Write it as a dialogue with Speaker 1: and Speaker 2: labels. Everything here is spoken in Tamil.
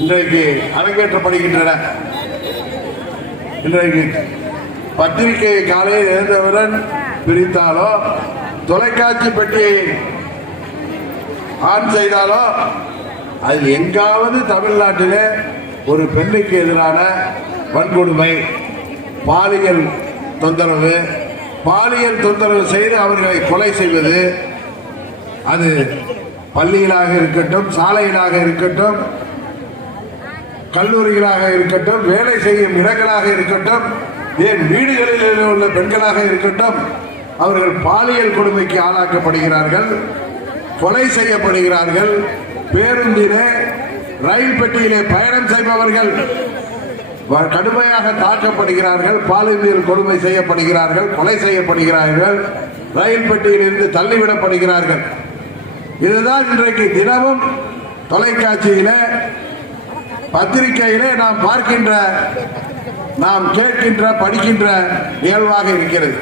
Speaker 1: இன்றைக்கு அரங்கேற்றப்படுகின்றன. இன்றைக்கு பத்திரிகை காலையில் எழுந்தவுடன் பிரித்தாலோ தொலைக்காட்சி பெட்டியை ஆன் செய்தாலோ அது எங்காவது தமிழ்நாட்டிலே ஒரு பெண்ணுக்கு எதிரான வன்கொடுமை பாலியல் தொந்தரவு பாலியல் தொந்தரவு செய்து அவர்களை கொலை செய்வது அது பள்ளியிலாக இருக்கட்டும் சாலையிலாக இருக்கட்டும் கல்லூரிகளாக இருக்கட்டும் வேலை செய்யும் இடங்களாக இருக்கட்டும் ஏன் வீடுகளில் உள்ள பெண்களாக இருக்கட்டும் அவர்கள் பாலியல் கொடுமைக்கு ஆளாக்கப்படுகிறார்கள் கொலை செய்யப்படுகிறார்கள் பேருந்திலே ரயில் பெட்டியிலே பயணம் செய்பவர்கள் வ- கடுமையாக தாக்கப்படுகிறார்கள் பாலியல் கொடுமை செய்யப்படுகிறார்கள் கொலை செய்யப்படுகிறார்கள் ரயில் பெட்டியிலிருந்து தள்ளிவிடப்படுகிறார்கள். இதுதான் இன்றைக்கு தினமும் தொலைக்காட்சியில பத்திரிகையிலே நாம் பார்க்கின்ற நாம் கேட்கின்ற படிக்கின்ற நிகழ்வாக இருக்கிறது.